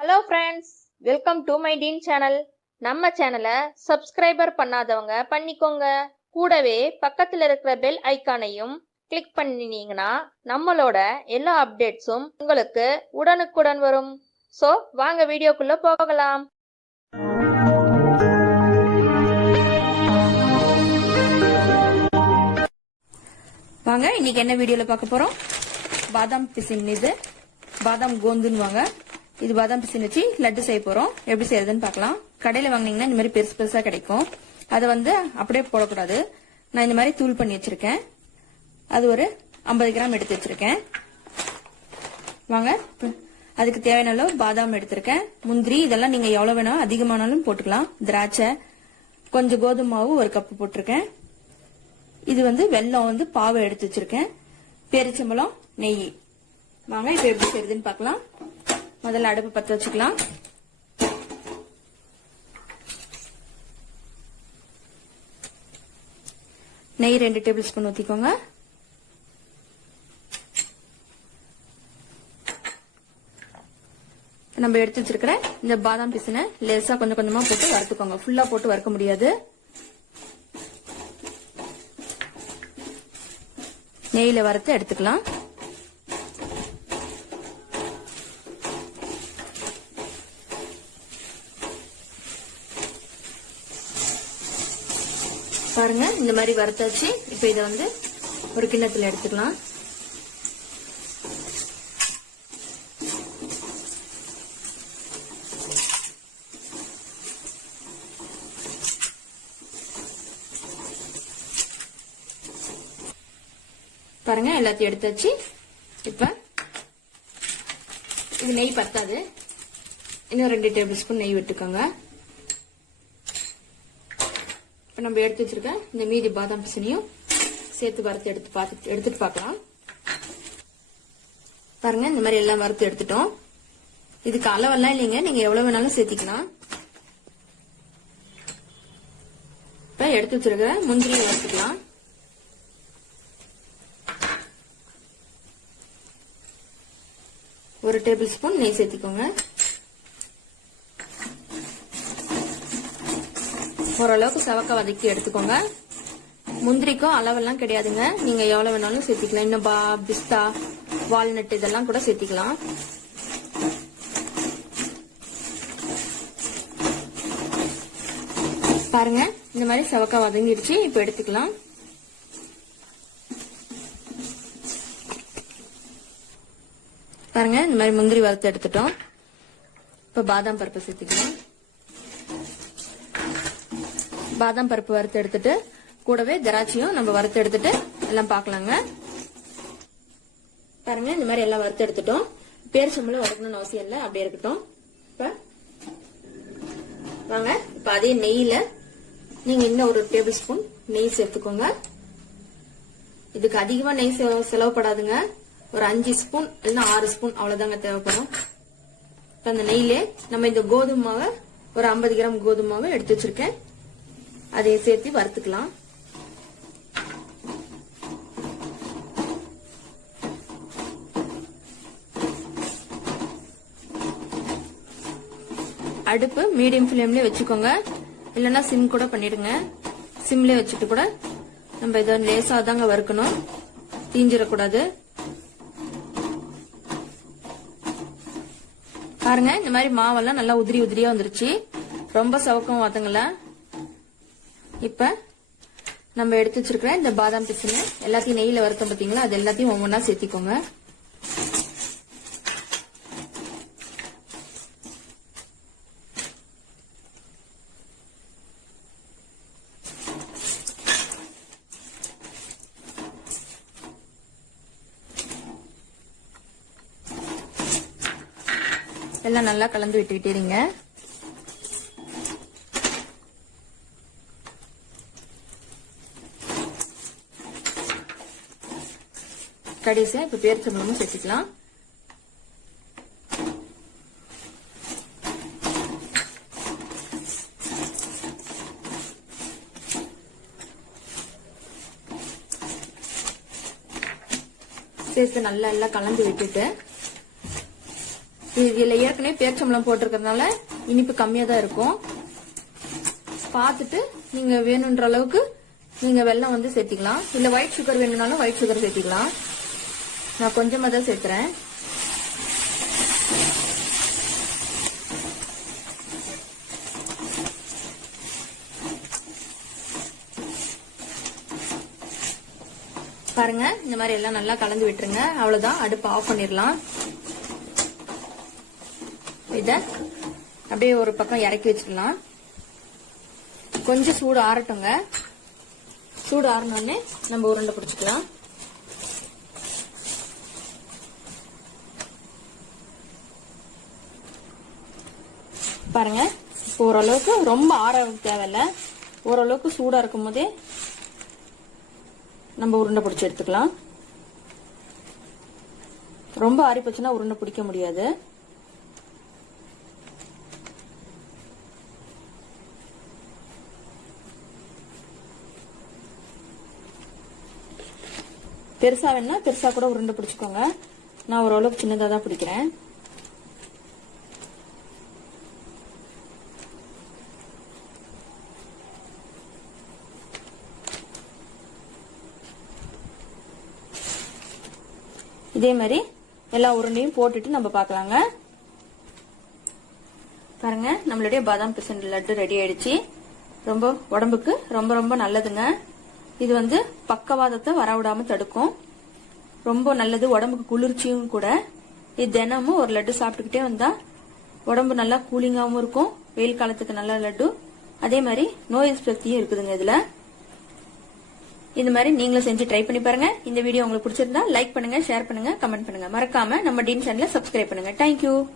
Hello friends welcome to my teen channel நம்ம சேனலை subscriber பண்ணாதவங்க பண்ணிக்கோங்க. கூடவே பக்கத்தில் இருக்கிற பெல் ஐக்கானையும் கிளிக் பண்ணினீங்கன்னா நம்மளோட எல்லா அப்டேட்ஸும் உங்களுக்கு உடனுக்குடன் வரும். ஸோ வாங்க வீடியோக்குள்ள போகலாம். வாங்க இன்னைக்கு என்ன வீடியோல பார்க்க போறோம்? பாதாம் பிசின் இது பாதாம் கோந்துன்னு வாங்க இது பாதாம் பிசின் வச்சு லட்டு செய்ய போறோம். எப்படி செய்யறதுன்னு பார்க்கலாம். கடையில வாங்கினீங்கன்னா இந்த மாதிரி பெருசு பெருசா கிடைக்கும். அதை வந்து அப்படியே போடக்கூடாது. நான் இந்த மாதிரி தூள் பண்ணி வச்சிருக்கேன். அது ஒரு 50 கிராம் எடுத்து வச்சிருக்கேன். வாங்க அதுக்கு தேவையான அளவு பாதாம் எடுத்திருக்கேன். முந்திரி இதெல்லாம் நீங்க எவ்வளவு வேணாலும் அதிகமானாலும் போட்டுக்கலாம். திராட்சை கொஞ்சம் கோதுமை மாவு ஒரு கப்பு போட்டிருக்கேன். இது வந்து வெல்லம் வந்து பாவை எடுத்து வச்சிருக்கேன். பேரிச்சம்பழம் நெய். வாங்க இப்ப எப்படி செய்யுதுன்னு பார்க்கலாம். முதல்ல அடுப்பு பற்ற வச்சுக்கலாம். நெய் ரெண்டு டேபிள் ஸ்பூன் ஊத்திக்கோங்க. நம்ம எடுத்து வச்சிருக்கிற இந்த பாதாம் பிசினை லேசா கொஞ்சம் கொஞ்சமா போட்டு வறுத்துக்கோங்க. ஃபுல்லா போட்டு வறுக்க முடியாது. நெய்யில வறுத்து எடுத்துக்கலாம். பாருங்க இந்த மாதிரி வறுத்தாச்சு இப்ப இதை வந்து ஒரு கிண்ணத்துல எடுத்துக்கலாம். பாருங்க எல்லாத்தையும் எடுத்தாச்சு இப்ப இது நெய் பத்தாது. இன்னும் ரெண்டு டேபிள் ஸ்பூன் நெய் விட்டுக்கோங்க. இப்போ நம்ம எடுத்து வச்சிருக்க இந்த மீதி பாதாம் பிசினையும் சேர்த்து வறுத்து எடுத்து பார்த்து எடுத்துட்டு பார்க்கலாம் பாருங்க இந்த மாதிரி எல்லாம் வறுத்து எடுத்துட்டோம். இதுக்கு அளவெல்லாம் இல்லைங்க. நீங்க எவ்வளவு வேணாலும் சேர்த்திக்கலாம். இப்ப எடுத்து வச்சிருக்க முந்திரியை வறுத்துக்கலாம். ஒரு டேபிள் ஸ்பூன் நெய் சேர்த்திக்கோங்க. ஓரளவுக்கு செவக்க வதக்கி எடுத்துக்கோங்க. முந்திரிக்கும் அளவெல்லாம் கிடையாதுங்க. நீங்க எவ்வளவு வேணாலும் சேர்த்திக்கலாம். இன்னும் பா பிஸ்தா வால்நட் இதெல்லாம் கூட சேர்த்திக்கலாம். பாருங்க இந்த மாதிரி செவக்க வதங்கிடுச்சு இப்ப எடுத்துக்கலாம். பாருங்க இந்த மாதிரி முந்திரி வறுத்து எடுத்துட்டோம். இப்ப பாதாம் பருப்பு சேர்த்துக்கலாம். பாதாம் பருப்பு வறுத்து எடுத்துட்டு கூடவே திராட்சையும் நம்ம வறுத்து எடுத்துட்டு எல்லாம் பார்க்கலாங்க பாருங்க இந்த மாதிரி எல்லாம் வறுத்து எடுத்துட்டோம். பேரிச்சம்பளம் வறுக்கணும்னு அவசியம் இல்லை அப்படியே இருக்கட்டும். இப்ப வாங்க இப்ப அதே நெய்யில நீங்க இன்னும் ஒரு டேபிள் ஸ்பூன் நெய் சேர்த்துக்கோங்க. இதுக்கு அதிகமா நெய் செலவுப்படாதுங்க ஒரு அஞ்சு ஸ்பூன் இல்லைன்னா ஆறு ஸ்பூன் அவ்வளவுதாங்க தேவைப்படும். இப்ப அந்த நெய்யிலே நம்ம இந்த கோதுமை மாவை ஒரு 50 கிராம் கோதுமை மாவை எடுத்து வச்சிருக்கேன். அதையும் சேர்த்து வறுத்துக்கலாம். அடுப்பு மீடியம் ஃப்ளேம்லயே வச்சுக்கோங்க. இல்லைன்னா சிம் கூட பண்ணிடுங்க. சிம்ல வச்சுட்டு கூட நம்ம இதை லேசா தாங்க வறுக்கணும். தீஞ்சிடக்கூடாது. பாருங்க இந்த மாதிரி மாவெல்லாம் நல்லா உதிரி உதிரியா வந்துருச்சு. ரொம்ப சவுக்கம் வாத்துங்களேன். இப்ப நம்ம எடுத்து வச்சிருக்கிற இந்த பாதாம் பிசுன்னு எல்லாத்தையும் நெய்யில வறுத்தோம் பாத்தீங்களா? அது எல்லாத்தையும் ஒவ்வொன்றா சேர்த்திக்கோங்க. எல்லாம் நல்லா கலந்து விட்டுக்கிட்டே இருங்க. கடைசியா இப்ப பேரிச்சம்பழமும் சேர்த்துக்கலாம். சேர்த்து நல்லா எல்லாம் கலந்து விட்டுட்டு இதுல ஏற்கனவே பேரிச்சம்பளம் போட்டிருக்கிறதுனால இனிப்பு கம்மியா தான் இருக்கும். பார்த்துட்டு நீங்க வேணுன்ற அளவுக்கு நீங்க வெள்ளம் வந்து சேர்த்திக்கலாம். இல்ல ஒயிட் சுகர் வேணும்னாலும் ஒயிட் சுகர் சேர்த்திக்கலாம். நான் கொஞ்சம் தான் சேர்த்துறேன் பாருங்க இந்த மாதிரி எல்லாம் நல்லா கலந்து விட்டுருங்க. அவ்வளவுதான் அடுப்பு ஆஃப் பண்ணிடலாம். இத அப்படியே ஒரு பக்கம் இறக்கி வச்சிடலாம். கொஞ்சம் சூடு ஆறட்டுங்க. சூடு ஆறினோடனே நம்ம உருண்டை பிடிச்சிக்கலாம். பாருங்க. இப்போ ஓரளவுக்கு ரொம்ப ஆற தேவையில்ல. ஓரளவுக்கு சூடா இருக்கும் போதே நம்ம உருண்டை பிடிச்சி எடுத்துக்கலாம். ரொம்ப ஆறி போச்சுன்னா உருண்டை பிடிக்க முடியாது. பெருசா வேணா பெருசா கூட உருண்டை பிடிச்சுக்கோங்க. நான் ஓரளவுக்கு சின்னதா தான் பிடிக்கிறேன். இதே மாதிரி எல்லா உருண்டையும் போட்டுட்டு நம்ம பார்க்கலாங்க. பாருங்க நம்மளுடைய பாதாம் பிசன் லட்டு ரெடி ஆயிடுச்சு. ரொம்ப உடம்புக்கு ரொம்ப ரொம்ப நல்லதுங்க. இது வந்து பக்கவாதத்தை வரவிடாம தடுக்கும். ரொம்ப நல்லது உடம்புக்கு குளிர்ச்சியும் கூட. இது தினமும் ஒரு லட்டு சாப்பிட்டுக்கிட்டே வந்தா உடம்பு நல்லா கூலிங்காவும் இருக்கும். வெயில் காலத்துக்கு நல்ல லட்டு. அதே மாதிரி நோய் சக்தியும் இருக்குதுங்க இதுல. இந்த மாதிரி நீங்களும் செஞ்சு ட்ரை பண்ணி பாருங்க. இந்த வீடியோ உங்களுக்கு பிடிச்சிருந்தா லைக் பண்ணுங்க ஷேர் பண்ணுங்க கமெண்ட் பண்ணுங்க. மறக்காம நம்ம டீன் சேனல சப்ஸ்கிரைப் பண்ணுங்க. Thank you